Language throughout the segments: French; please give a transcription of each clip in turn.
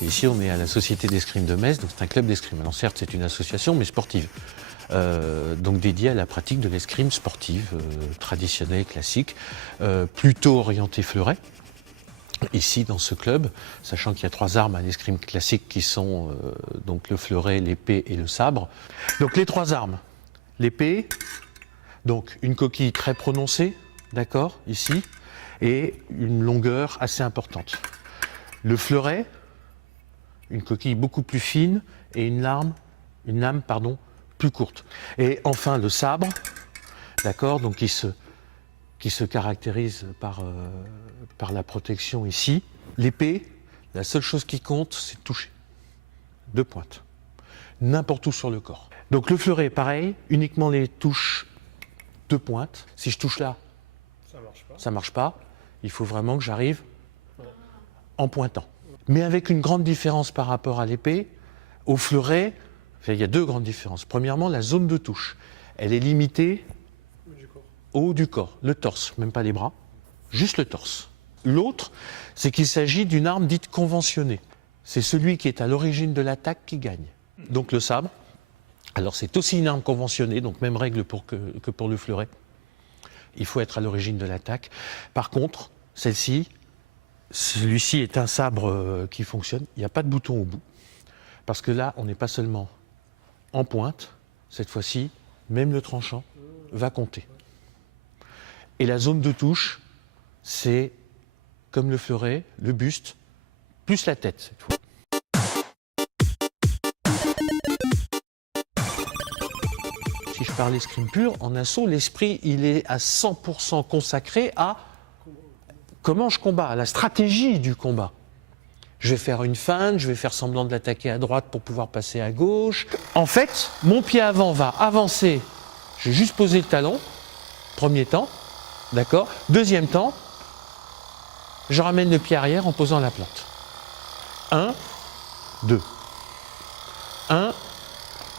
Ici, on est à la Société d'escrime de Metz, donc c'est un club d'escrime. Alors certes, c'est une association, mais sportive. Donc dédiée à la pratique de l'escrime sportive, traditionnelle, classique, plutôt orientée fleuret. Ici, dans ce club, sachant qu'il y a 3 armes à l'escrime classique qui sont donc le fleuret, l'épée et le sabre. Donc les 3 armes, l'épée, donc une coquille très prononcée, d'accord, ici, et une longueur assez importante. Le fleuret, une coquille beaucoup plus fine et une lame plus courte. Et enfin le sabre, d'accord, donc qui se caractérise par la protection ici. L'épée, la seule chose qui compte, c'est de toucher. 2 pointes. N'importe où sur le corps. Donc le fleuret, pareil, uniquement les touches 2 pointes. Si je touche là, ça marche pas. Il faut vraiment que j'arrive en pointant. Mais avec une grande différence par rapport à l'épée, au fleuret, il y a 2 grandes différences. Premièrement, la zone de touche, elle est limitée au haut du corps, le torse, même pas les bras, juste le torse. L'autre, c'est qu'il s'agit d'une arme dite conventionnée. C'est celui qui est à l'origine de l'attaque qui gagne. Donc le sabre, alors c'est aussi une arme conventionnée, donc même règle que pour le fleuret. Il faut être à l'origine de l'attaque. Par contre, celui-ci est un sabre qui fonctionne, il n'y a pas de bouton au bout. Parce que là, on n'est pas seulement en pointe, cette fois-ci, même le tranchant va compter. Et la zone de touche, c'est comme le fleuret, le buste, plus la tête cette fois. Si je parle escrime pur, en assaut, l'esprit, il est à 100% consacré à comment je combats, à la stratégie du combat. Je vais faire une feinte, je vais faire semblant de l'attaquer à droite pour pouvoir passer à gauche. En fait, mon pied avant va avancer. Je vais juste poser le talon, premier temps, d'accord. Deuxième temps, je ramène le pied arrière en posant la plante. 1, 2. 1,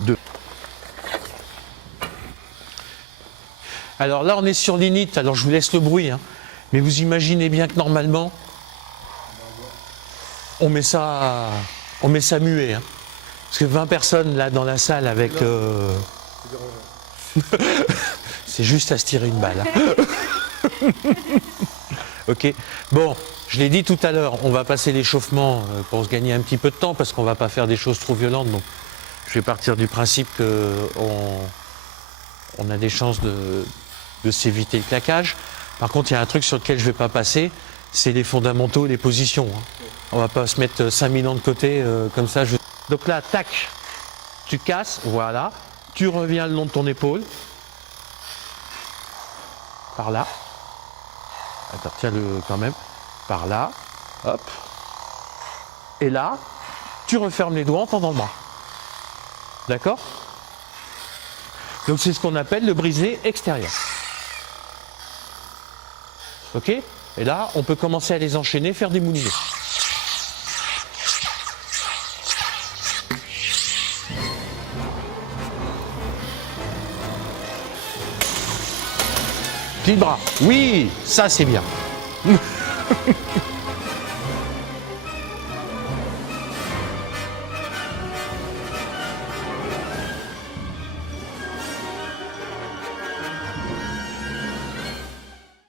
2. Alors là, on est sur l'init, alors je vous laisse le bruit, hein. Mais vous imaginez bien que normalement, on met ça muet. Hein. Parce que 20 personnes là dans la salle avec... c'est juste à se tirer une balle. Hein. Ok. Bon, je l'ai dit tout à l'heure, on va passer l'échauffement pour se gagner un petit peu de temps parce qu'on ne va pas faire des choses trop violentes. Donc je vais partir du principe qu'on a des chances de s'éviter le claquage. Par contre, il y a un truc sur lequel je ne vais pas passer, c'est les fondamentaux, les positions. Hein. On ne va pas se mettre 5000 ans de côté comme ça. Donc là, tac, tu casses, voilà. Tu reviens le long de ton épaule. Par là. Attends, tiens-le quand même. Par là, hop. Et là, tu refermes les doigts en tendant le bras. D'accord? Donc c'est ce qu'on appelle le brisé extérieur. Ok? Et là, on peut commencer à les enchaîner, faire des moulinets. Plie de bras. Oui, ça c'est bien.